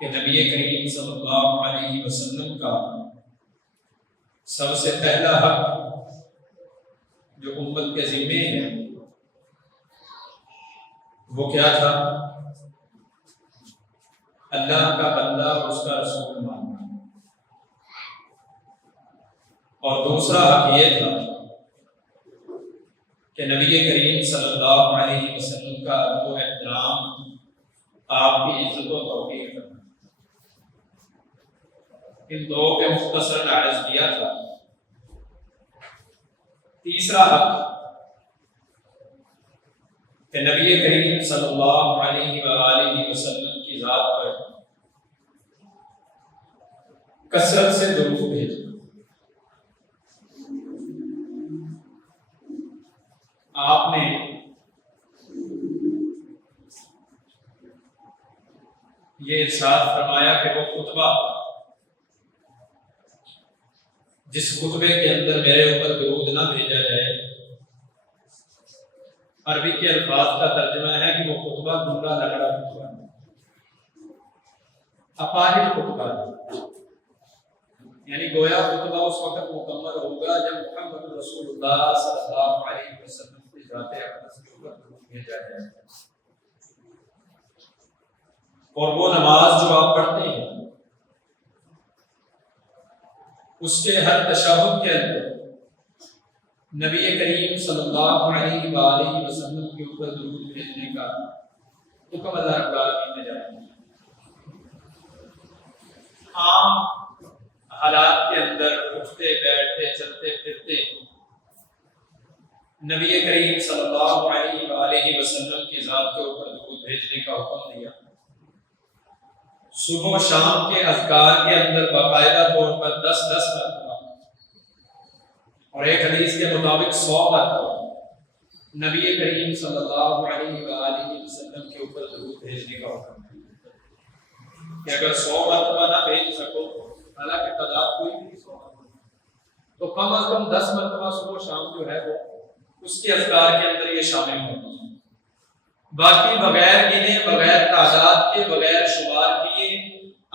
کہ نبی کریم صلی اللہ علیہ وسلم کا سب سے پہلا حق جو امت کے ذمے ہے وہ کیا تھا؟ اللہ کا بندہ اور اس کا رسول ماننا، اور دوسرا حق یہ تھا کہ نبی کریم صلی اللہ علیہ وسلم کا ادب و احترام، آپ کی عزت و توقیر کرنا۔ ان دو پہ مختصر عرض کیا تھا۔ تیسرا حق کہ نبی کریم صلی اللہ علیہ وآلہ وسلم کی ذات پر کثرت سے درود بھیجنا۔ آپ نے یہ ارشاد فرمایا کہ وہ خطبہ جس خطبے کے اندر میرے اوپر درود نہ بھیجا جائے، عربی کے الفاظ کا ترجمہ ہے کہ وہ خطبہ گنگا لگڑا خطبہ ہے، اپاہج خطبہ ہے، یعنی گویا خطبہ اس وقت مکمل ہوگا جب محمد رسول اللہ صلی اللہ علیہ وسلم کی ذات اقدس کے اوپر درود بھیجا جائے۔ اور وہ نماز جو آپ پڑھتے ہیں اس کے ہر تشہد کے اندر نبی کریم صلی اللہ علیہ وآلہ وسلم کے اوپر درود بھیجنے کا حکم اللہ رب العالمین نے جاری کیا۔ عام حالات کے اندر اٹھتے بیٹھتے چلتے پھرتے نبی کریم صلی اللہ علیہ وآلہ وسلم کی ذات کے اوپر درود بھیجنے کا حکم دیا۔ صبح و شام کے اذکار کے اندر باقاعدہ طور پر 10 مرتبہ اور ایک حدیث کے مطابق 100 مرتبہ نبی کریم صلی اللہ علیہ وآلہ وسلم کے اوپر درود بھیجنے کا حکم ہے کہ اگر 100 مرتبہ نہ بھیج سکو، حالانکہ تعداد کوئی نہیں 100 تو کم از کم 10 مرتبہ صبح و شام جو ہے وہ اس کے اذکار کے اندر یہ شامل ہوتی ہے۔ باقی بغیر گنے، بغیر تعداد کے، بغیر شمار کیے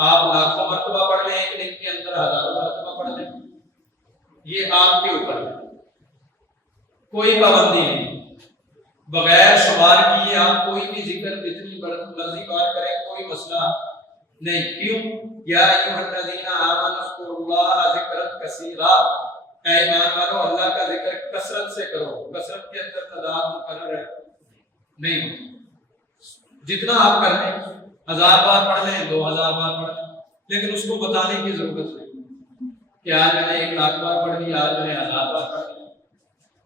آپ لاکھوں مرتبہ پڑھ لیں، ایک دن کے اندر ہزاروں مرتبہ پڑھ لیں، یہ آپ کے اوپر ہے، کوئی پابندی نہیں۔ بغیر شمار کیے آپ کوئی بھی ذکر جتنی مرضی بار کریں، کوئی مسئلہ نہیں۔ کیوں؟ یا ایھا الذین آمنوا اذکروا اللہ ذکرا کثیرا، اے ایمان والو اللہ کا ذکر کثرت سے کرو۔ کثرت کے اندر تعداد مقرر ہے نہیں ہوتی، جتنا آپ کر لیں، 1000 بار پڑھ لیں، 2000 بار پڑھ لیں، لیکن اس کو بتانے کی ضرورت نہیں کہ آج میں نے 1,00,000 بار پڑھ لی، آج میں نے 1000 بار پڑھ لی۔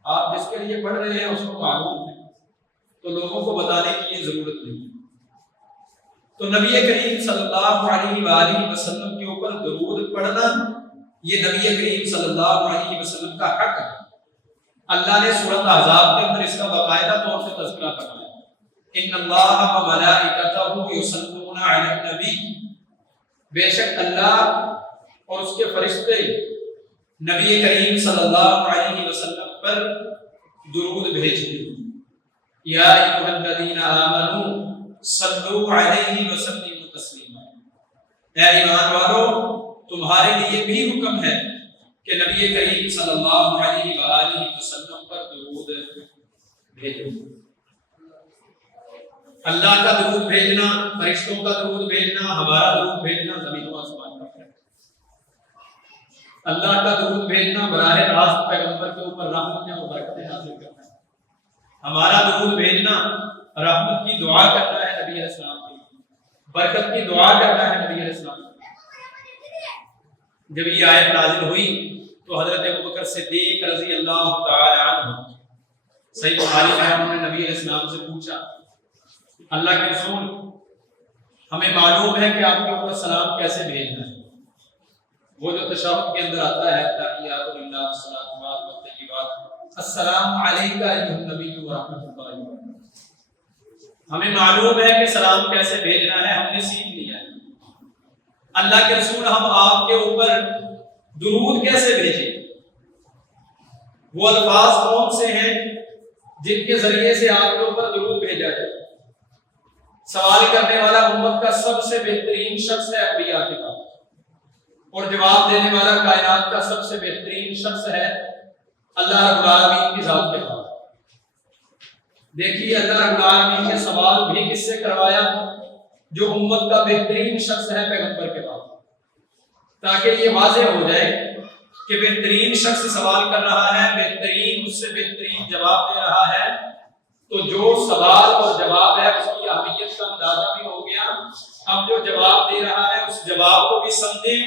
آپ جس کے لیے پڑھ رہے ہیں اس کو معلوم ہے، تو لوگوں کو بتانے کی یہ ضرورت نہیں۔ تو نبی کریم صلی اللہ علیہ وآلہ وسلم کے اوپر درود پڑھنا یہ نبی کریم صلی اللہ علیہ وسلم کا حق ہے۔ اللہ نے سورۃ احزاب کے اندر اس کا باقاعدہ طور سے تذکرہ فرمایا، ان اللہ وملائکتہ یصلون علی النبی، بے شک اللہ اور اس کے فرشتے نبی کریم صلی اللہ علیہ وسلم پر درود بھیجتے ہیں۔ یا ایھا الذین آمنوا صلوا علیہ وسلموا تسلیما، اے ایمان والو تمہارے لیے بھی حکم ہے کہ نبی کریم صلی اللہ علیہ وآلہ وسلم پر درود بھیجو۔ اللہ کا درود بھیجنا، فرشتوں کا درود بھیجنا، ہمارا درود بھیجنا زمین و آسمان کا فرق ہے۔ اللہ کا درود بھیجنا براہ راست پیغمبر کے اوپر رحمتیں اور برکتیں نازل کرنا ہے، ہمارا درود بھیجنا رحمت کی دعا کرنا ہے نبی علیہ السلام کی، برکت کی دعا کرنا ہے نبی علیہ السلام کی۔ جب یہ آیت نازل ہوئی تو حضرت ابوبکر صدیق رضی اللہ تعالی عنہ صحیح بخاری میں انہوں نے نبی علیہ السلام سے پوچھا، اللہ کے رسول ہمیں معلوم ہے کہ آپ کے اوپر سلام کیسے بھیجنا ہے، وہ جو تشہد کے اندر آتا ہے تحیات للہ والصلاۃ والطیبات السلام علیک ایھا النبی ورحمۃ اللہ وبرکاتہ، ہمیں معلوم ہے کہ سلام کیسے بھیجنا ہے، ہم نے سیکھ لیا ہے۔ اللہ کے رسول ہم آپ کے اوپر درود کیسے بھیجیں؟ وہ الفاظ کون سے ہیں جن کے ذریعے سے آپ کے اوپر درود بھیجا جائے؟ سوال کرنے والا امت کا سب سے بہترین شخص ہے انبیاء کے بعد، اور جواب دینے والا کائنات کا سب سے بہترین شخص ہے اللہ رب العالمین کی ذات کے بعد۔ دیکھیے اللہ رب العالمین کے سوال بھی کس سے کروایا؟ جو امت کا بہترین شخص ہے پیغمبر کے بعد، تاکہ یہ واضح ہو جائے کہ بہترین شخص سوال کر رہا ہے، بہترین اس سے بہترین جواب دے رہا ہے، تو جو سوال اور جواب ہے اس کی اہمیت کا اندازہ بھی ہو گیا۔ اب جو جواب دے رہا ہے اس جواب کو بھی سمجھیں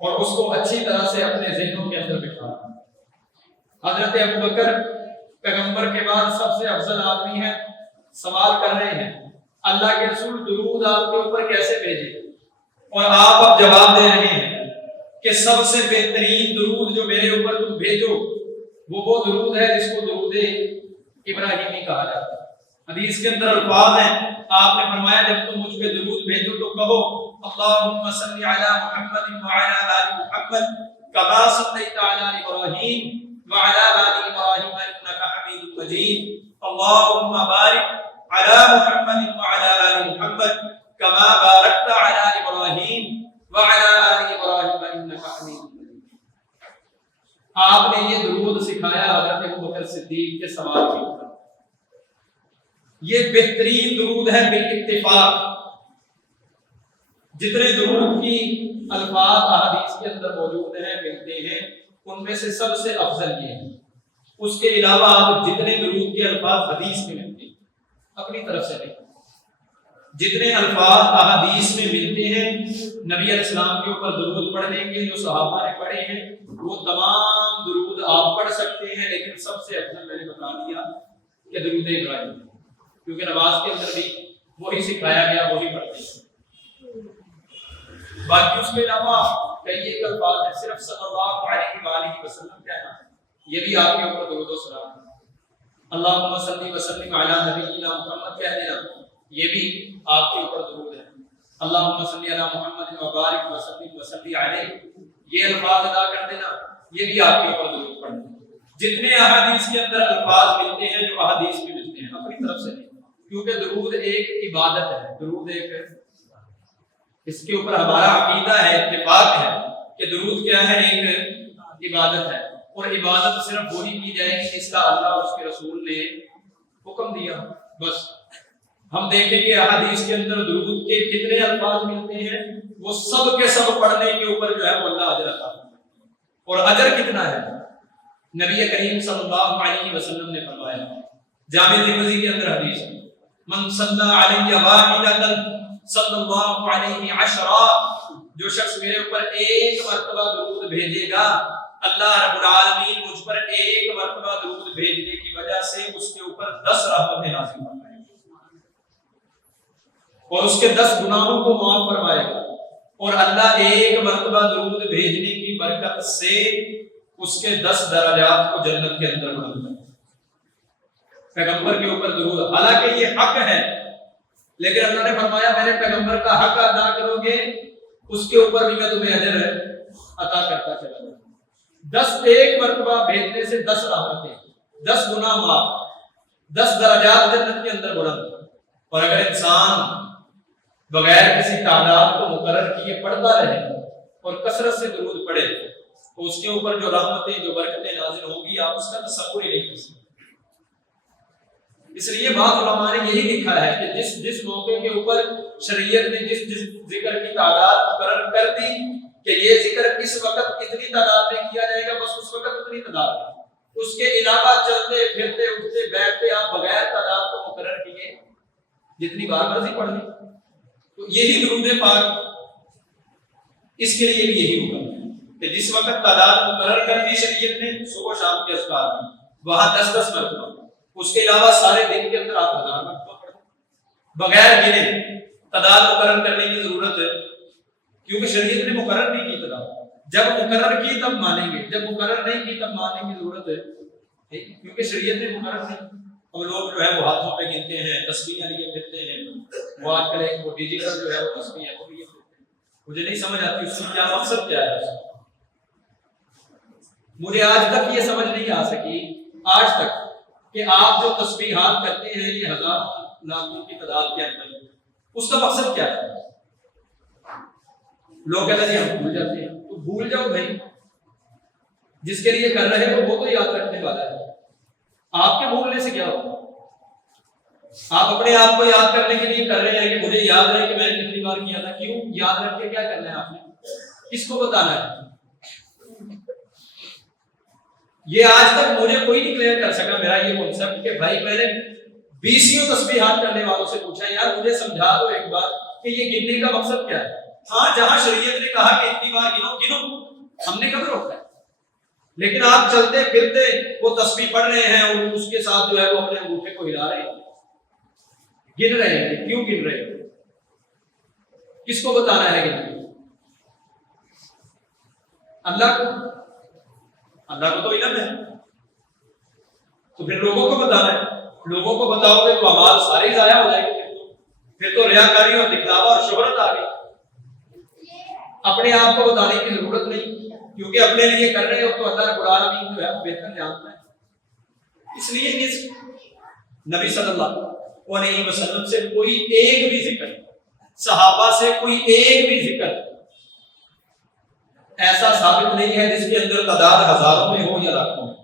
اور اس کو اچھی طرح سے اپنے ذہنوں کے اندر بٹھائیں۔ حضرت ابوبکر پیغمبر کے بعد سب سے افضل آدمی ہے، سوال کر رہے ہیں اللہ کے رسول درود آپ کے اوپر کیسے بھیجے، اور آپ اب جواب دے رہے ہیں کہ سب سے بہترین درود جو میرے اوپر تم بھیجو وہ درود ہے جس کو درود ابراہیمی کہا جاتا ہے۔ حدیث کے اندر الفاظ ہیں، آپ نے فرمایا جب تم مجھ پہ درود بھیجو تو کہو اللہم صلی علی محمد وعلی آل محمد کما صلیت علی ابراہیم وعلی آل ابراہیم انک حمید مجید، اللہم بارک علی محمد وعلی آل محمد کما بارکت علی ابراہیم وعلی آل ابراہیم انک حمید مجید۔ آپ نے یہ درود سکھایا حضرت ابوبکر صدیق کے سوال کے اوپر۔ یہ بہترین درود ہے بالاتفاق، جتنے درود کی الفاظ احادیث کے اندر موجود ہیں ملتے ہیں ان میں سے سب سے افضل یہ ہے۔ اس کے علاوہ آپ جتنے درود کے الفاظ حدیث میں ملتے ہیں اپنی طرف سے نہیں، جتنے الفاظ احادیث میں ملتے ہیں نبی علیہ السلام کے اوپر درود پڑھنے کے جو صحابہ نے پڑھے ہیں وہ تمام درود آپ پڑھ سکتے ہیں، لیکن سب سے افضل میں نے بتا دیا کہ درود ابراہیم، کیونکہ نماز کے اندر بھی وہی سکھایا گیا، وہی پڑھتے ہیں۔ باقی اس کے علاوہ کئی ایک الفاظ ہیں، صرف صلی اللہ علیہ وآلہ وسلم کہنا یہ بھی آپ کے اوپر درود و سلام ہے۔ اللہم صلی وسلم علی نبینا محمد کہہ دینا یہ بھی آپ کے اوپر درود ہے۔ اللہم صلی علی محمد وبارک وسلم وصلی علیہ یہ الفاظ ادا کر دینا یہ بھی آپ کے اوپر درود پڑھنا۔ جتنے احادیث کے اندر الفاظ ملتے ہیں جو احادیث میں ملتے ہیں اپنی طرف سے نہیں، کیونکہ درود ایک عبادت ہے، درود ایک اس کے اوپر ہمارا عقیدہ ہے، اتفاق ہے کہ درود کیا ہے؟ ایک عبادت ہے، اور عبادت صرف وہی کی جائے گی جس کا اللہ اور اس کے رسول نے حکم دیا۔ بس ہم دیکھیں کہ احادیث کے اندر درود کے کتنے الفاظ ملتے ہیں، وہ سب کے سب پڑھنے کے اوپر جو ہے وہ اللہ اجر عطا کرتا ہے۔ اور اجر کتنا ہے؟ نبی کریم صلی اللہ علیہ وسلم نے فرمایا، جامع ترمذی کے اندر حدیث ہے، من صلی علیہ واحدۃ صلی اللہ علیہ عشرہ، جو شخص میرے اوپر ایک مرتبہ درود بھیجے گا اللہ رب العالمین مجھ پر ایک مرتبہ درود بھیجنے کی وجہ سے اس کے اوپر 10 رحمتیں نازل فرمائے گا اور اس کے 10 گناہوں کو معاف فرمائے گا، اور اللہ ایک مرتبہ درود بھیجنے کی برکت سے اس کے 10 درجات کو جنت کے اندر بلند کرے۔ پیغمبر کے اوپر درود، حالانکہ یہ حق ہے، لیکن اللہ نے فرمایا میرے پیغمبر کا حق ادا کرو گے اس کے اوپر بھی میں تمہیں اجر عطا کرتا چلا جاؤں۔ 10 ایک مرتبہ بھیجنے سے 10 رحمتیں، 10 گناہ معاف، 10 درجات جنت کے اندر بلند۔ اور اگر انسان بغیر کسی تعداد کو مقرر کیے پڑھتا رہے اور کثرت سے درود پڑھے تو اس کے اوپر جو رحمتیں جو برکتیں نازل ہوں گی آپ اس کا تصور ہی نہیں کر سکتے۔ اس لیے بعض علماء نے یہی لکھا ہے کہ جس موقع کے اوپر شریعت نے جس ذکر کی تعداد مقرر کر دی کہ یہ ذکر اس وقت اتنی تعداد میں کیا جائے گا، بس اس وقت اتنی تعداد میں، اس کے علاوہ چلتے پھرتے اٹھتے بیٹھتے آپ بغیر تعداد کو مقرر کیے جتنی بار مرضی پڑھ لیں، تو یہی درود پاک اس کے لیے بھی یہی ہوگا کہ جس وقت تعداد مقرر کر دی شریعت نے صبح شام کے اذکار میں وہاں 10 مرتبہ، اس کے علاوہ سارے دن کے اندر آپ 1000 مرتبہ پڑھیں بغیر گنے۔ تعداد مقرر کرنے کی ضرورت ہے کیونکہ شریعت نے مقرر نہیں کی تعداد، جب مقرر کی تب مانیں گے، جب مقرر نہیں کی تب ماننے کی ضرورت ہے کیونکہ شریعت نے مقرر نہیں۔ اور لوگ جو ہے وہ ہاتھوں پہ گنتے ہیں، تسبیح لیے پھرتے ہیں، وہ آج کل ایک وہ ڈیجیٹل جو ہے وہ تسبیح ہے وہ لیے پھرتے ہیں، مجھے نہیں سمجھ آتی اس کا کیا مقصد کیا ہے۔ مجھے آج تک یہ سمجھ نہیں آ سکی آج تک کہ آپ جو تسبیحات کرتے ہیں یہ ہزاروں لاکھوں کی تعداد کے اندر، اس کا مقصد کیا ہے؟ لوگ کہتے ہیں ہم بھول جاتے ہیں، تو بھول جاؤ بھائی، جس کے لیے کر رہے ہو وہ تو یاد رکھنے والا ہے، آپ کے بھولنے سے کیا ہوگا؟ آپ اپنے آپ کو یاد کرنے کے لیے کر رہے ہیں کہ مجھے یاد رہے کہ میں نے کتنی بار کیا تھا، کیوں یاد رکھ کے کیا کرنا ہے آپ نے؟ کس کو بتانا ہے؟ یہ آج تک مجھے کوئی نہیں کلیئر کر سکا میرا یہ کنسپٹ کہ بھائی میں نے 20 تسبیحات کرنے والوں سے پوچھا یار مجھے سمجھا دو ایک بار کہ یہ گننے کا مقصد کیا ہے؟ ہاں جہاں شریعت نے کہا کہ اتنی بار گنو گنو، ہم نے کب روکا ہے؟ لیکن آپ چلتے پھرتے وہ تسبیح پڑھ رہے ہیں اور اس کے ساتھ جو ہے وہ اپنے انگوٹھے کو ہلا رہے ہیں، گن رہے ہیں، کیوں گن رہے ہیں؟ کس کو بتانا ہے گننا؟ اللہ کو، اللہ کو تو علم ہے، تو پھر لوگوں کو بتانا ہے، لوگوں کو بتاؤ گے تو اعمال سارے ضائع ہو جائیں گے، پھر تو ریاکاری اور دکھلاوا اور شہرت آ گئی۔ اپنے آپ کو بتانے کی ضرورت نہیں، کیونکہ اپنے لیے کر رہے ہو تو اللہ رب العالمین جو ہے بہتر جانتا ہے۔ اس لیے اس نبی صلی اللہ علیہ وسلم سے کوئی ایک بھی ذکر، صحابہ سے کوئی ایک بھی ذکر ایسا ثابت نہیں ہے جس کے اندر تعداد ہزاروں میں ہو یا لاکھوں میں۔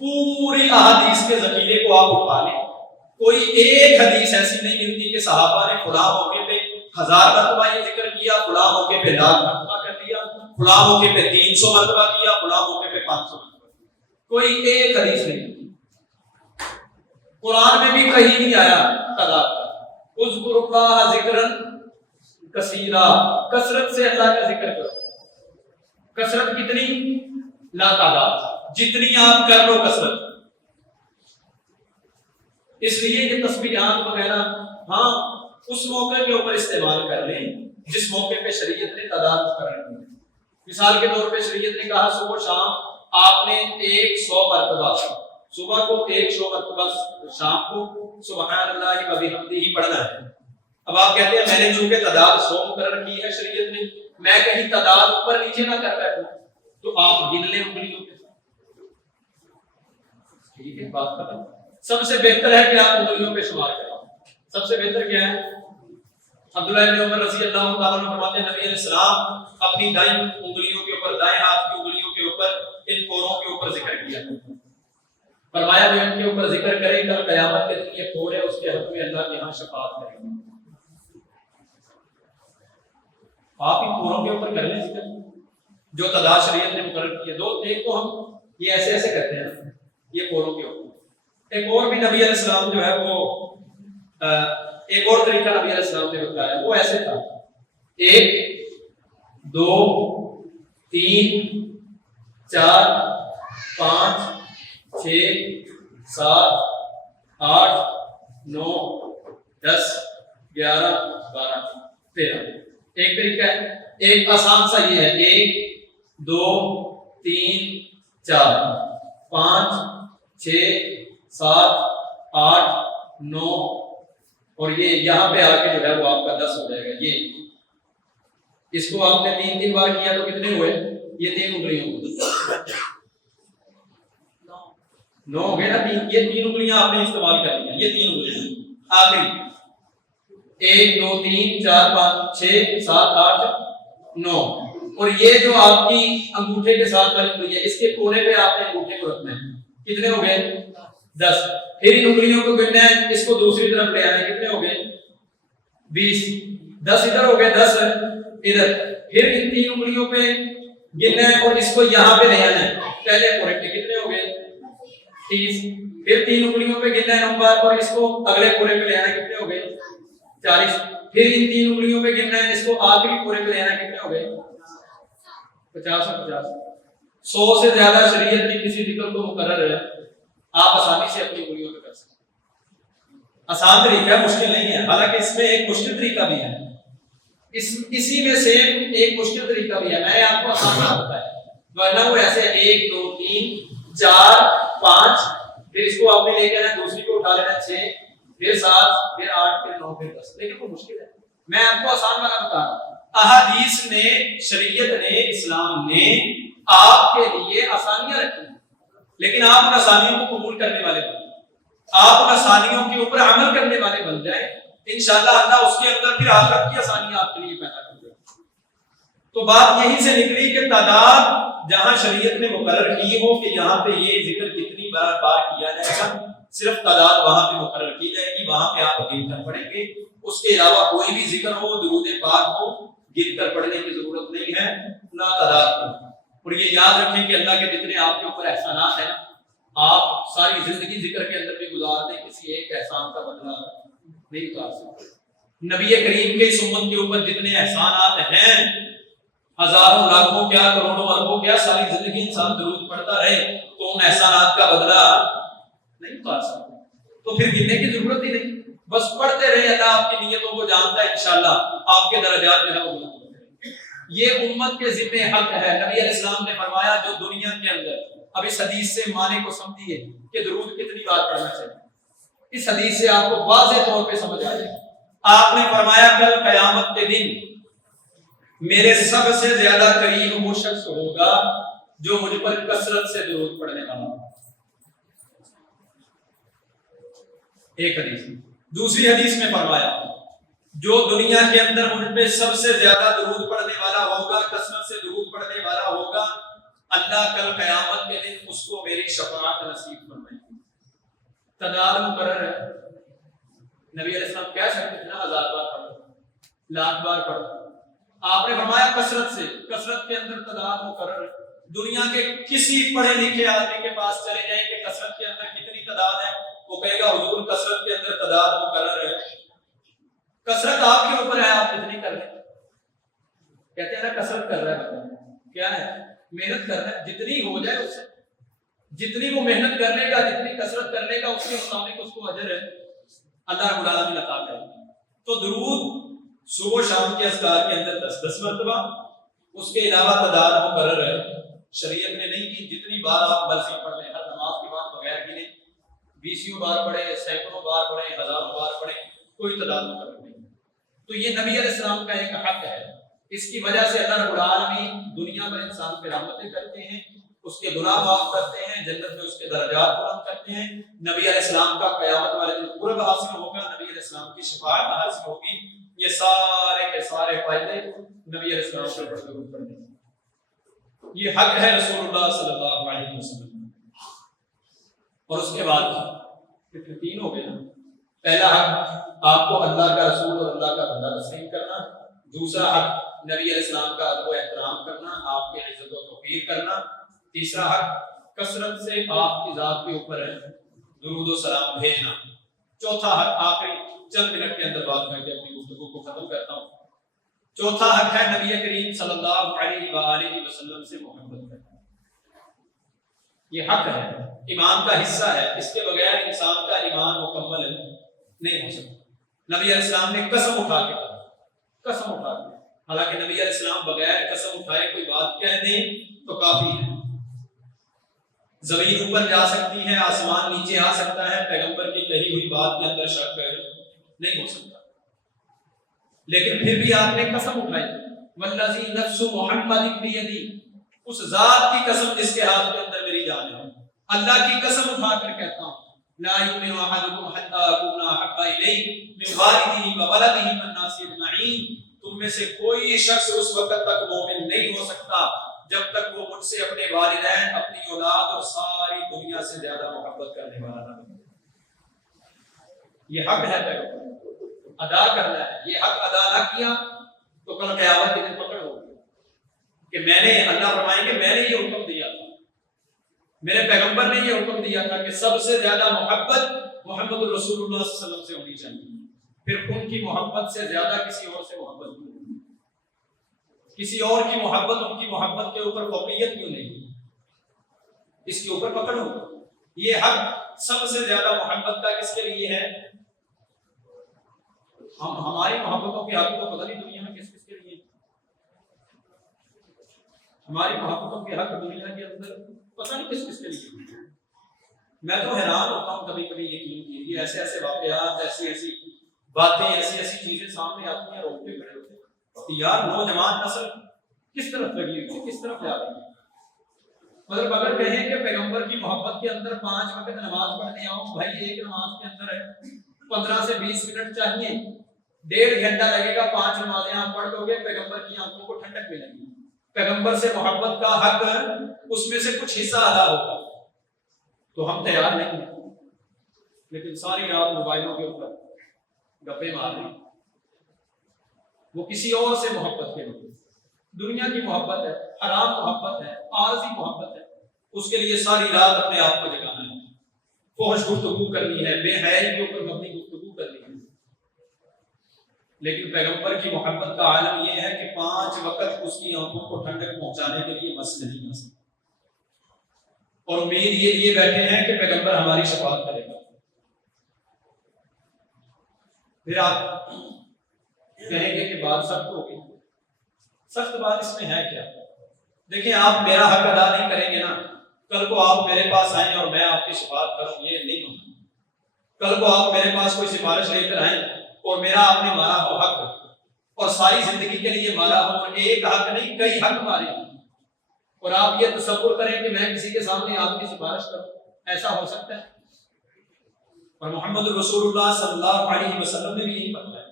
پوری احادیث کے ذخیرے کو آپ اٹھا لیں، کوئی ایک حدیث ایسی نہیں ملتی کہ صحابہ نے فلاں موقع پہ 1000 مرتبہ یہ ذکر کیا، فلاں موقع پہ 1000 مرتبہ کر دیا، فلاں موقع پہ 300 مرتبہ کیا، فلاں موقع پہ 500 مرتبہ، کوئی ایک حدیث نہیں ملتی۔ قرآن میں بھی کہیں نہیں آیا تعداد، اذکر اللہ ذکرا کثیرا، کثرت سے اللہ کا ذکر کرو۔ کثرت کتنی؟ لا تعداد، جتنی آپ کر لو کثرت۔ اس لیے یہ تسبیحات وغیرہ ہاں اس موقع کے اوپر استعمال کر لیں جس موقع پہ شریعت نے تعداد مقرر کی۔ مثال کے طور پہ شریعت نے کہا صبح شام آپ نے 100 مرتبہ، صبح کو 100 مرتبہ، شام کو سبحان اللہ و بحمدہ پڑھنا ہے۔ اب آپ کہتے ہیں میں نے چونکہ تعداد 100 مقرر کی ہے شریعت نے، میں کہیں تعداد اوپر نیچے نہ کر بیٹھوں، تو آپ گن لیں انگلیوں کے ساتھ، ٹھیک ہے بات ختم۔ سب سے بہتر ہے کہ آپ انگلیوں پہ شمار کریں۔ سب سے بہتر کیا ہے؟ عبداللہ بن عمر رضی اللہ تعالیٰ عنہ فرماتے ہیں نبی علیہ السلام اپنی دائیں انگلیوں کے اوپر، دائیں ہاتھ کی انگلیوں کے اوپر ان پوروں کے اوپر ذکر کیا، فرمایا جو ان کے اوپر ذکر کرے کل قیامت کے دن یہ پور ہے اس کے حق میں اللہ کے ہاں شفاعت کریں گے۔ آپ ان پوروں کے اوپر کر لیں ذکر جو تعداد شریعت نے مقرر کی ہے۔ دو ایک تو ہم یہ ایسے ایسے کرتے ہیں یہ پوروں کے اوپر، ایک اور بھی نبی علیہ السلام جو ہے وہ ایک اور طریقہ نبی علیہ السلام نے بتایا، وہ ایسے تھا 1 2 3 4 5 6 7 8 9 10 11 12 13۔ ایک طریقہ ہے، ایک آسان سا یہ ہے 1 2 3 4 5 6 7 8 9 اور یہ یہاں پہ آ کے جو ہے وہ آپ کا 10 ہو جائے گا۔ یہ اس کو آپ نے 3 بار کیا تو کتنے ہوئے؟ یہ 3 انگلیاں ہوئی، 9 ہو گئے نا۔ یہ 3 انگلیاں آپ نے استعمال کر لیا، یہ 3 انگلیاں آخری 1 2 3 4 5 6 7 8 9، اور یہ جو آپ کی انگوٹھے کے ساتھ والی انگلی ہے اس کے کونے پہ آپ نے انگوٹھے کو رکھنا ہے، کتنے ہو گئے؟ 10۔ پھر ان انگلیوں کو گننا ہے، اس کو دوسری طرف لے آنا ہے، کتنے ہو گئے؟ 20۔ 10 ادھر ہو گئے، 10 ادھر، پھر ان 3 انگلیوں پہ گننا ہے اور اس کو یہاں پہ لے آنا ہے، پہلے پورے پہ کتنے ہو گئے؟ 30۔ پھر 3 انگلیوں پہ گننا ہے نمبر اور اس کو اگلے پورے پہ لے آنا ہے، کتنے ہو گئے؟ 40۔ پھر ان 3 انگلیوں پہ گننا ہے، اس کو آخری پورے پہ لے آنا ہے، کتنے ہو گئے؟ 50 اور 50۔ 100 سے زیادہ شریعت نے کسی ذکر کو مقرر ہے، آپ آسانی سے اپنی انگلیوں پہ کر سکتے ہیں۔ آسان طریقہ ہے، مشکل نہیں ہے، حالانکہ اس میں ایک مشکل طریقہ بھی ہے، اسی میں سیم ایک مشکل طریقہ بھی ہے، میں نے آپ کو آسان بتایا، ورنہ وہ ایسے 1 2 3 4 5، پھر اس کو آپ نے لے کے آنا، دوسری کو اٹھا لینا 6، پھر 7، پھر 8، پھر 9، پھر 10، لیکن وہ مشکل ہے۔ میں آپ کو آسان والا بتا رہا ہوں، احادیث نے، شریعت نے، اسلام نے آپ کے لیے آسانیاں رکھی، لیکن آپ ان آسانیوں کو قبول کرنے والے نہیں۔ آپ ان آسانیوں کے اوپر عمل کرنے والے بن جائیں، انشاءاللہ اللہ اس کے اندر پھر آخرت کی آسانیاں آپ کے لیے پیدا کر دے گا۔ تو بات یہی سے نکلی کہ تعداد جہاں شریعت نے مقرر کی ہو کہ یہاں پہ یہ ذکر کتنی بار کیا جائے گا، صرف تعداد وہاں پہ مقرر کی جائے گی، وہاں پہ آپ گن کر پڑھیں گے۔ اس کے علاوہ کوئی بھی ذکر ہو، درود پاک ہو، گن کر پڑھنے کی ضرورت نہیں ہے، نہ تعداد کی۔ اور یہ یاد رکھیں کہ اللہ کے جتنے آپ کے اوپر احسانات ہیں، آپ ساری زندگی ذکر کے اندر بھی گزار دیں، کسی ایک احسان کا بدلہ نہیں اتار سکتے۔ نبی کریم کے اس امت کے اوپر جتنے احسانات ہیں، ہزاروں لاکھوں کیا کروڑوں اربوں کیا ساری زندگی انسان درود پڑھتا رہے تو ان احسانات کا بدلہ نہیں اتار سکتے۔ تو پھر گننے کی ضرورت ہی نہیں، بس پڑھتے رہے، اللہ آپ کی نیتوں کو جانتا ہے، انشاءاللہ آپ کے درجات جو ہے وہ بلند کریں گے۔ یہ امت کے ذمہ حق ہے۔ نبی علیہ السلام نے فرمایا جو دنیا کے اندر، اب اس حدیث سے معنی کو سمجھیے کہ درود کتنی بار پڑھنا چاہیے، اس حدیث سے آپ کو واضح طور پہ سمجھ آ جائے۔ آپ نے فرمایا کل قیامت کے دن میرے سب سے زیادہ قریب وہ شخص ہوگا جو مجھ پر کثرت سے درود پڑھنے والا ہوگا۔ ایک حدیث۔ دوسری حدیث میں فرمایا جو دنیا کے اندر مجھ پہ سب سے زیادہ درود پڑھنے والا ہوگا، کثرت سے درود پڑھنے والا ہوگا، اللہ کل قیامت کے دن اس کو میری شفاعت نصیب فرمائے گی۔ تعداد مقرر ہے، نبی علیہ السلام کہہ سکتے ہیں نا 1000 بار پڑھو، لاکھ بار پڑھو، آپ نے فرمایا کثرت سے، کثرت کے اندر تعداد مقرر ہے۔ دنیا کے کسی پڑھے لکھے آدمی کے پاس چلے جائیں کہ کثرت کے اندر کتنی تعداد ہے، وہ کہے گا حضور کثرت کے اندر تعداد مقرر ہے۔ کثرت آپ کے اوپر ہے، آپ کتنی کر رہے ہیں۔ کہتے ہیں نا کثرت کر رہا ہے، کیا ہے؟ محنت کر رہا ہے، جتنی ہو جائے اس سے، جتنی وہ محنت کرنے کا، جتنی کثرت کرنے کا، اس کے مطابق اس کو اجر ہے، اللہ رب العالمین عطا کرے گا۔ تو درود صبح و شام کے اذکار کے اندر 10 مرتبہ، اس کے علاوہ تعداد مقرر ہے، شریعت نے نہیں کی، جتنی بار آپ مرضی پڑھ لیں، ہر نماز کے بعد بغیر گنے 20 بار پڑھیں، سینکڑوں بار پڑھیں، ہزاروں بار پڑھیں، کوئی تعداد مقرر نہیں۔ تو یہ نبی علیہ السلام کا ایک حق ہے، اس کی وجہ سے اللہ رب العالمین دنیا میں انسان پہ رحمتیں کرتے ہیں، اس کے گناہ معاف کرتے ہیں، جنت میں اس کے درجات بلند کرتے ہیں، نبی علیہ السلام کا قیامت والے دن قرب حاصل ہوگا، نبی علیہ السلام کی شفاعت حاصل ہوگی۔ یہ سارے کے سارے فائدے نبی علیہ السلام سے درود پڑھنے ہیں۔ یہ حق ہے رسول اللہ صلی اللہ علیہ وسلم۔ اور اس کے بعد پھر 3 ہو گئے نا۔ پہلا حق آپ کو اللہ کا رسول اور اللہ کا بندہ تسلیم کرنا، دوسرا حق نبی علیہ السلام کا ادب و احترام کرنا، آپ کی عزت و توقیر کرنا، تیسرا حق کثرت سے آپ کی ذات کے اوپر ہے درود و سلام بھیجنا، چوتھا حق آخری چند منٹ کے اندر بات کر کے اپنی گفتگو کو ختم کرتا ہوں، چوتھا حق ہے نبی کریم صلی اللہ علیہ وآلہ وسلم سے محبت کرنا۔ یہ حق ہے، ایمان کا حصہ ہے، اس کے بغیر انسان کا ایمان مکمل نہیں ہو سکتا۔ نبی علیہ السلام نے قسم اٹھا کے کہا، قسم اٹھا کے، حالانکہ نبی علیہ السلام بغیر قسم اٹھائے کوئی بات کہہ دیں تو کافی ہے۔ زمین اوپر جا سکتی ہے، آسمان نیچے آ سکتا ہے، پیغمبر کی کہی ہوئی بات کے اندر شک نہیں ہو سکتا، لیکن پھر بھی آپ نے قسم اٹھائی، والذی نفس محمد بیدی، اس ذات کی قسم جس کے ہاتھ کے اندر میری جان ہے، اللہ کی قسم اٹھا کر کہتا ہوں، لا یؤمن احدکم حتی اکون احب الیہ من والدہ وولدہ والناس اجمعین، تم میں سے کوئی شخص اس وقت تک مومن نہیں ہو سکتا جب تک وہ مجھ سے اپنے والدین، اپنی اولاد اور ساری دنیا سے زیادہ محبت کرنے والا نہ بنے۔ یہ حق ہے پیغمبر ادا کرنا ہے، یہ حق ادا نہ کیا تو کل قیامت کے دن پکڑ ہوگی کہ میں نے، اللہ فرمائیں گے میں نے یہ حکم دیا تھا، میرے پیغمبر نے یہ حکم دیا تھا کہ سب سے زیادہ محبت محمد رسول اللہ صلی اللہ علیہ وسلم سے ہونی چاہیے، پھر ان کی محبت سے زیادہ کسی اور سے محبت نہیں، کسی اور کی محبت ان کی محبت کے اوپر فوقیت کیوں نہیں، اس کے اوپر پکڑ ہو۔ یہ حق سب سے زیادہ محبت کا کس کے لیے ہے؟ ہماری محبتوں کے حق تو پتہ نہیں دنیا میں کس کس کے لیے، ہماری محبتوں کے حق دنیا کے اندر پتہ نہیں کس کس کے لیے۔ میں تو حیران ہوتا ہوں کبھی کبھی، یقین کیجیے، ایسے ایسے واقعات، ایسی ایسی باتیں، ایسی ایسی چیزیں سامنے آتی ہیں، روکتے کھڑے ہوتے ہیں، یار نوجوان نسل کس طرف لگی ہوئی ہے، کس طرف جا رہی ہے۔ مطلب اگر کہیں کہ پیغمبر کی محبت کے اندر 5 وقت نماز پڑھنے آؤں، بھائی ایک نماز کے اندر ہے 15 سے 20 منٹ چاہیے، 1.5 گھنٹہ لگے گا، 5 نمازیں آپ پڑھ لو گے، پیغمبر کی آنکھوں کو ٹھنڈک ملے گی، پیغمبر سے محبت کا حق اس میں سے کچھ حصہ ادا ہوگا، تو ہم تیار نہیں ہیں، لیکن ساری رات موبائلوں کے اوپر گپے مار رہے ہیں، وہ کسی اور سے محبت کے لیے، دنیا کی محبت ہے، حرام محبت ہے، عارضی محبت ہے، اس کے لیے ساری رات اپنے آپ کو جگانا ہے، فحش گفتگو کرنی ہے، بے حیائی کے اوپر مبنی گفتگو کرنی ہے۔ لیکن پیغمبر کی محبت کا عالم یہ ہے کہ 5 وقت اس کی آنکھوں کو ٹھنڈک پہنچانے کے لیے بس نہیں کر سکتے، اور امید یہ لیے بیٹھے ہیں کہ پیغمبر ہماری شفاعت کرے گا۔ پھر آپ کہیں گے کہ بات سخت ہوگی، سخت بات اس میں ہے کیا؟ دیکھیں آپ میرا حق ادا نہیں کریں گے نا، کل کو آپ میرے پاس آئیں اور میں آپ کی شفاعت کروں، یہ نہیں ہوگا۔ کل کو آپ میرے پاس کوئی سفارش لے کر آئیں اور میرا آپ نے مارا ہو حق، اور ساری زندگی کے لیے مارا ہو، اور ایک حق نہیں کئی حق مارے، اور آپ یہ تصور کریں کہ میں کسی کے سامنے آپ کی سفارش کروں، ایسا ہو سکتا ہے؟ اور محمد رسول اللہ صلی اللہ علیہ وسلم نے بھی یہی فرمایا،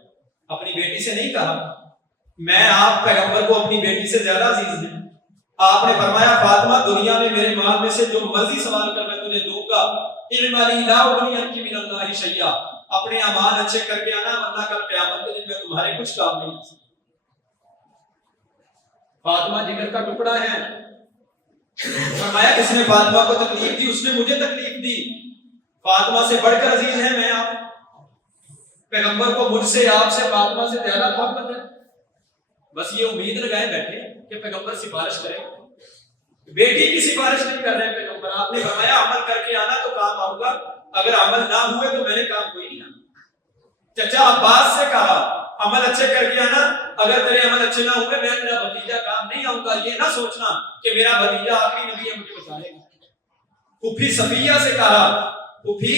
اپنی بیٹی سے نہیں کہا میں آپ پیغمبر کو اپنی بیٹی سے زیادہ عزیز ہیں، آپ نے فرمایا فاطمہ دنیا میں میرے مال میں سے جو مرضی سوال کر میں تجھے دوں گا، اعملی لا اغنی عنک من اللہ شیئا، اپنے اعمال اچھے کر کے آنا ورنہ کل قیامت کے دن میں تمہارے کچھ کام نہیں آ سکتا۔ فاطمہ جگر کا ٹکڑا ہے، فرمایا کس نے فاطمہ کو تکلیف دی؟ اس نے مجھے تکلیف دی، فاطمہ سے بڑھ کر عزیز ہے میں آپ، پیغمبر کو مجھ سے آپ سے فاطمہ سے زیادہ محبت ہے، بس یہ امید لگائے بیٹھے کہ پیغمبر سفارش کرے، بیٹی کی سفارش نہیں کر رہے پیغمبر، آپ نے فرمایا عمل کر کے آنا تو کام آؤں گا، اگر عمل نہ ہوئے تو میں نے کام کوئی نہیں آنا۔ چچا عباس سے کہا عمل اچھے کر کے آنا، اگر تیرے عمل اچھے نہ ہوئے میں تیرا بھتیجا کام نہیں آؤں گا، یہ نہ سوچنا کہ میرا بھتیجا آخری نبی ہے مجھے بچائے گا۔ پھوپھی صفیہ سے کہا پھوپھی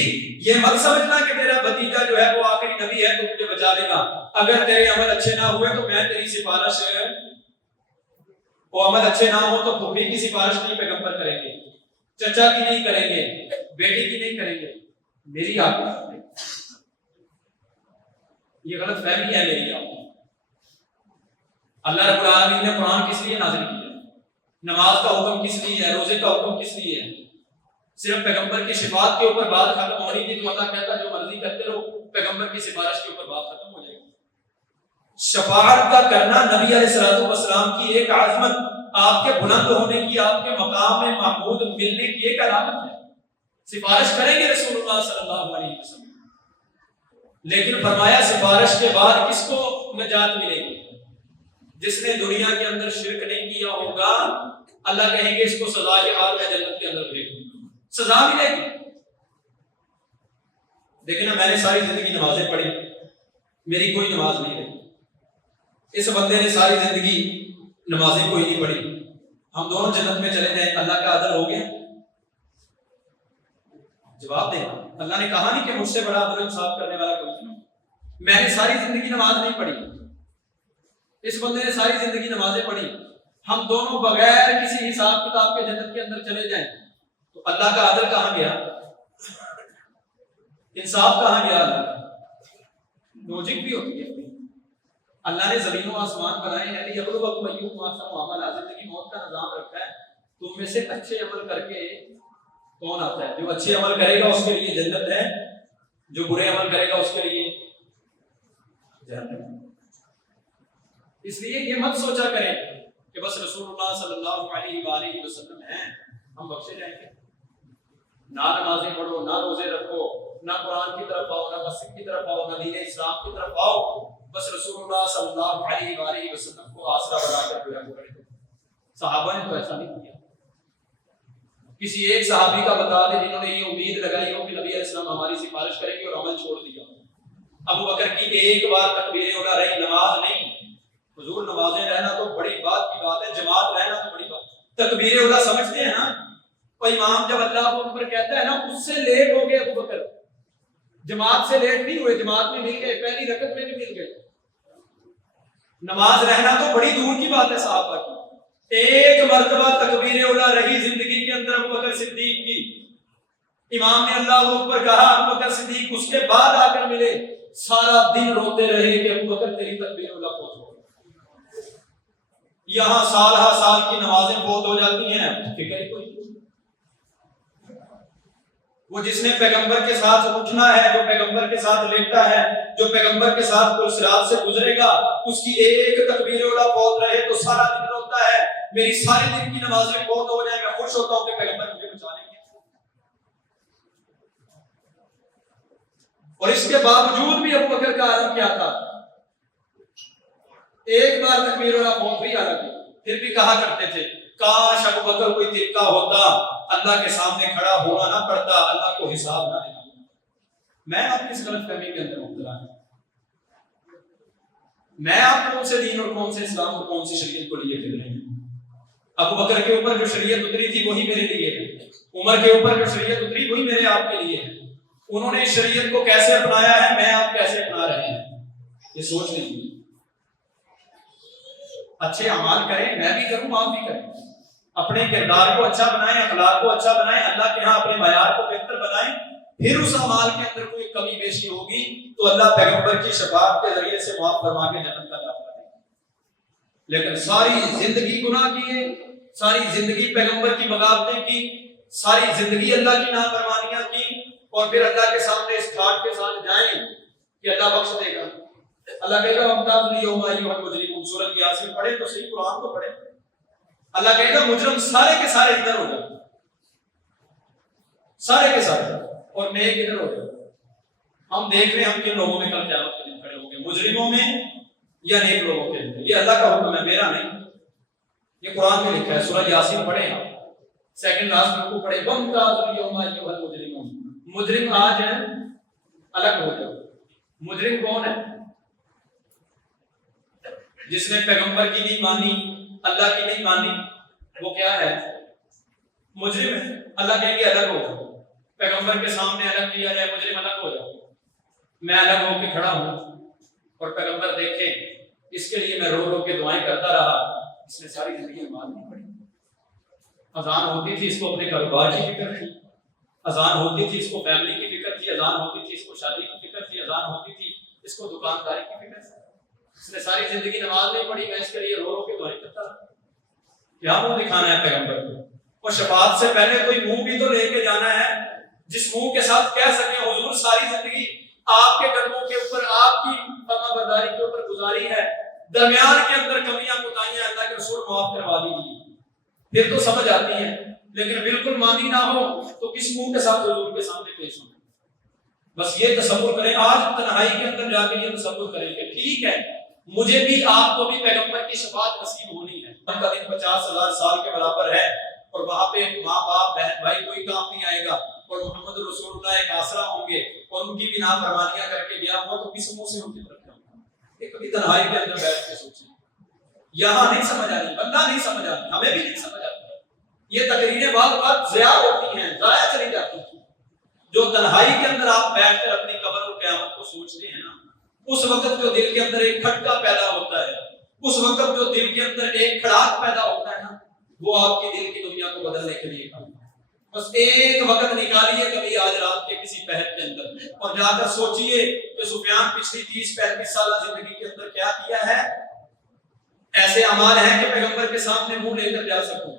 یہ مت سمجھنا کہ تیرا بھتیجا جو ہے وہ آخری نبی ہے تو مجھے بچا لے گا، اگر تیرے عمل اچھے نہ ہوئے تو میں تیری سفارش، وہ عمل اچھے نہ ہو تو پھوپھی کی سفارش نہیں پیغمبر کریں گے، چچا کی نہیں کریں گے، بیٹی کی نہیں کریں گے، میری آپ کی۔ یہ غلط فہمی ہے میری آپ کی۔ اللہ رب العالمین نے قرآن کس لیے نازل کیا؟ نماز کا حکم کس لیے ہے؟ روزے کا حکم کس لیے ہے؟ صرف پیغمبر کی شفاعت کے اوپر بات ختم ہونی تھی تو اللہ کہتا جو مرضی کرتے رہو، پیغمبر کی سفارش کے اوپر بات ختم ہو جائے گی۔ شفاعت کا کرنا نبی علیہ الصلوۃ والسلام کی ایک عظمت، آپ کے بلند ہونے کی، آپ کے مقام میں محمود ملنے کی ایک علامت ہے، سفارش کریں گے رسول اللہ صلی اللہ علیہ وسلم، لیکن فرمایا سفارش کے بعد کس کو نجات ملے گی؟ جس نے دنیا کے اندر شرک نہیں کیا ہوگا، اللہ کہیں گے اس کو سزا کے بعد میں جنت کے اندر بھیج دوں گا، سزا ملے گی۔ دیکھیں نا میں نے ساری زندگی نمازیں پڑھی، میری کوئی نماز نہیں رہی، اس بندے نے ساری زندگی نمازیں کوئی نہیں پڑھی، ہم دونوں جنت میں چلے جائیں، اللہ کا عدل ہو گیا؟ جواب دیں، اللہ نے کہا نہیں کہ مجھ سے بڑا عدل انصاف کرنے والا کوئی نہیں، میں نے ساری زندگی نماز نہیں پڑھی، اس بندے نے ساری زندگی نمازیں پڑھی، ہم دونوں بغیر کسی حساب کتاب کے جنت کے اندر چلے جائیں تو اللہ کا عدل کہاں گیا؟ انصاف کہاں گیا؟ لوجک بھی ہوتی ہے، اللہ نے زمین و آسمان بنائے ہیں لیبلوکم ایکم احسن عملا، زندگی موت کا نظام رکھا ہے، تم میں سے اچھے عمل کر کے کون آتا ہے؟ جو اچھے عمل کرے گا اس کے لیے جنت ہے، جو برے عمل کرے گا اس کے لیے جہنم۔ اس لیے یہ مت سوچا کریں کہ بس رسول اللہ صلی اللہ علیہ وآلہ وسلم ہیں ہم بخشے جائیں گے، نہ نمازیں پڑھو، نہ روزے رکھو، نہ قرآن کی طرف آؤ، نہ مسجد کی طرف آؤ، نہ دین اسلام کی طرف آؤ، بس رسول اللہ صلی اللہ علیہ وآلہ وسلم کو آسرا بنا کر پورا کرے۔ صحابہ نے تو ایسا نہیں کیا۔ کسی ایک صحابی کا بتا دے جنہوں نے یہ امید لگائی ہو کہ نبی علیہ السلام ہماری سفارش کریں گے اور عمل چھوڑ دیا۔ ابو بکر کی ایک بار تکبیر اڑا رہی، نماز نہیں، حضور نمازیں رہنا تو بڑی بات کی بات ہے، جماعت رہنا تو بڑی بات، تکبیر اولا سمجھتے ہیں نا، اور امام جب اللہ اکبر کہتا ہے نا اس سے لیٹ ہو گئے ابو بکر، جماعت سے لیٹ نہیں ہوئے، جماعت میں مل گئے، پہلی رکعت میں بھی مل گئے۔ نماز رہنا تو بڑی دور کی بات ہے صحابہ کی، ایک مرتبہ تکبیر اولا رہی زندگی کے اندر ابو بکر صدیق کی، امام نے اللہ اکبر کہا، ابو بکر صدیق اس کے بعد آ کر ملے، سارا دن روتے رہے کہ ابو بکر تیری تکبیر اولا فوت ہو گئی۔ یہاں سال ہا سال کی نمازیں فوت ہو جاتی ہیں، فکر ہی کوئی نہیں۔ وہ جس نے پیغمبر کے ساتھ اٹھنا ہے، جو پیغمبر کے ساتھ لیٹا ہے، جو پیغمبر کے ساتھ پل صراط سے گزرے گا، اس کی ایک تکبیر اولا فوت رہے تو سارا دن روتا ہے میری سارے دن کی نمازیں فوت ہو جائیں، میں خوش ہوتا ہوں کہ پیغمبر مجھے بچا لیں گے۔ اور اس کے باوجود بھی ابو بکر کا عزم کیا تھا، ایک بار تکبیر اولا فوت ہوئی حالانکہ، پھر بھی کہا کرتے تھے کاش ابو بکر کوئی طریقہ ہوتا، اللہ کے سامنے کھڑا ہونا نہ پڑتا، اللہ کو حساب نہ دینا۔ میں آپ کی اس غلط فہمی کے اندر مبتلا ہوں، میں آپ کون سے دین اور کون سے اسلام اور کون سی شریعت کو لیے پھر رہے ہیں؟ ابو بکر کے اوپر جو شریعت اتری تھی وہی میرے لیے ہے، عمر کے اوپر جو شریعت اتری وہی میرے آپ کے لیے ہے۔ انہوں نے اس شریعت کو کیسے اپنایا ہے، میں آپ کیسے اپنا رہے ہیں، یہ سوچ لیجیے۔ اچھے اعمال کریں، میں بھی کروں، آپ بھی کریں، اپنے کردار کو اچھا بنائیں، اخلاق کو اچھا بنائیں، اللہ کے ہاں اپنے معیار کو بہتر بنائیں، پھر اس اعمال کے اندر کوئی کمی بیشی ہوگی تو اللہ پیغمبر کی شفاعت کے ذریعے سے معاف فرما کے جنت کا داخلہ دے گا۔ لیکن ساری زندگی گناہ کیے، ساری زندگی پیغمبر کی بغاوتیں کی، ساری زندگی اللہ کی نافرمانیاں کی، اور پھر اللہ کے سامنے اس ٹھاٹ کے ساتھ جائیں کہ اللہ بخش دے گا۔ اللہ کہے گا وَامْتَازُوا الْيَوْمَ أَيُّهَا الْمُجْرِمُونَ، سورۃ یاسین پڑھے تو صحیح، قرآن کو پڑھے۔ اللہ کہے گا مجرم سارے کے سارے ادھر ہو جائیں، سارے کے سارے، اور نیک ادھر ہو جائیں۔ ہم دیکھ رہے ہیں ہم کن لوگوں میں کل قیامت کے دن کھڑے ہوں گے، مجرموں میں یا نیک لوگوں کے اندر۔ یہ اللہ کا حکم ہے، میرا نہیں، یہ قرآن میں لکھا ہے۔ سورۃ یاسین پڑھیں آپ، سیکنڈ لاسٹ رکوع پڑھیں، وَامْتَازُوا الْيَوْمَ أَيُّهَا الْمُجْرِمُونَ۔ مجرم آج ہے، الگ ہو جاؤ۔ مجرم کون ہے؟ جس نے پیغمبر کی نہیں مانی، اللہ کی نہیں مانی، وہ کیا ہے؟ مجرم ہے۔ اللہ کہیں گے الگ ہو جاؤ، پیغمبر کے سامنے الگ کیا جائے، مجرم الگ ہو جاؤ، میں الگ ہو کے کھڑا ہوں اور پیغمبر دیکھے، اس کے لیے میں رو رو کے دعائیں کرتا رہا، اس نے ساری زندگی نماز نہیں پڑھی۔ اذان ہوتی تھی اس کو اپنے کاروبار کی فکر تھی، اذان ہوتی تھی اس کو فیملی کی فکر تھی، اذان ہوتی تھی اس کو شادی کی فکر تھی، اذان ہوتی تھی اس کو دکانداری کی فکر تھی۔ اس نے ساری زندگی نماز نہیں پڑھی، میں اس کے لیے رو رو کے دعائیں کرتا رہا۔ کیا منہ دکھانا ہے پیغمبر کو؟ اور شفاعت سے پہلے کوئی منہ بھی تو لے کے جانا ہے، جس منہ کے ساتھ کہہ سکے حضور ساری زندگی آپ کے قدموں کے اوپر، آپ کی فرما برداری کے اوپر گزاری ہے، درمیان کے اندر کمیاں کوتاہیاں اللہ کے رسول معاف کروا دیجیے، پھر تو سمجھ آتی ہے۔ لیکن بالکل مانی نہ ہو تو کس منہ کے ساتھ حضور کے سامنے پیش ہوں؟ بس یہ تصور کریں، آج تنہائی کے اندر جا کے یہ تصور کریں کہ ٹھیک ہے مجھے بھی آپ کو بھی پیغمبر کی شفاعت نصیب ہونی ہے، ان کا دن 50,000 سال کے برابر ہے، اور وہاں پہ ماں باپ بہن بھائی کوئی کام نہیں آئے گا، اور محمد رسول اللہ ایک آسرا ہوں گے، اور ان کی بھی نافرمانیاں کر کے گیا ہوا تو کس منہ سے ان کی طرف جاؤں گا؟ یہ کبھی تنہائی کے اندر بیٹھ کے سوچیں، یہاں نہیں سمجھ آتی، اللہ نہیں سمجھ آتی، ہمیں بھی نہیں سمجھ آتی، یہ تقریریں بعض اوقات ضیاع ہوتی ہیں، ضائع چلی جاتی ہیں۔ جو تنہائی کے اندر آپ بیٹھ کر اپنی قبر اور قیامت کو سوچتے ہیں نا، اس وقت جو دل کے اندر ایک کھٹکا پیدا ہوتا ہے، اس وقت جو دل کے اندر ایک کھڑاک پیدا ہوتا ہے نا، وہ آپ کی دل کی دنیا کو بدلنے کے لیے کام ہے۔ بس ایک وقت نکالیے کبھی آج رات کے کسی پہر کے اندر اور جا کر سوچئے کہ سفیان پچھلی 30-35 سالہ زندگی کے اندر کیا کیا ہے، ایسے اعمال ہیں کہ پیغمبر کے سامنے منہ لے کر جا سکوں،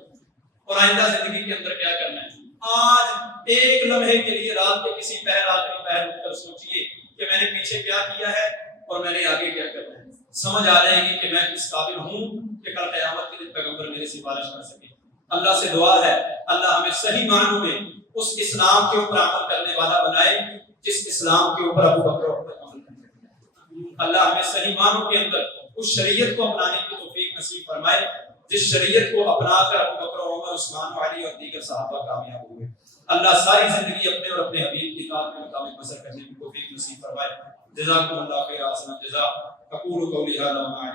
اور آئندہ زندگی کے اندر کیا کرنا ہے۔ آج ایک لمحے کے لیے رات کے کسی پہر آخری پہر اٹھ کر سوچئے کہ میں نے پیچھے کیا کیا ہے اور میں نے آگے کیا کرنا ہے، سمجھ آ جائے گی کہ میں کس قابل ہوں کہ کل قیامت کے دن پیغمبر میری سفارش کر سکے۔ اللہ سے دعا ہے اللہ ہمیں صحیح معنوں میں اس اسلام کے اوپر عمل کرنے والا بنائے جس اسلام کے اوپر ابو بکر عمل کرنے والا۔ اللہ ہمیں صحیح معنوں کے اندر اس شریعت کو اپنانے کی توفیق نصیب فرمائے جس شریعت کو اپنا کر ابو بکر عمر عثمان علی اور دیگر صحابہ کامیاب ہوئے۔ اللہ ساری زندگی اپنے اور اپنے حبیب کی اطاعت کے مطابق بسر کرنے کی توفیق نصیب فرمائے۔ جزاکم اللہ خیر، احسن الجزاء۔ اقول قولی ھذا وما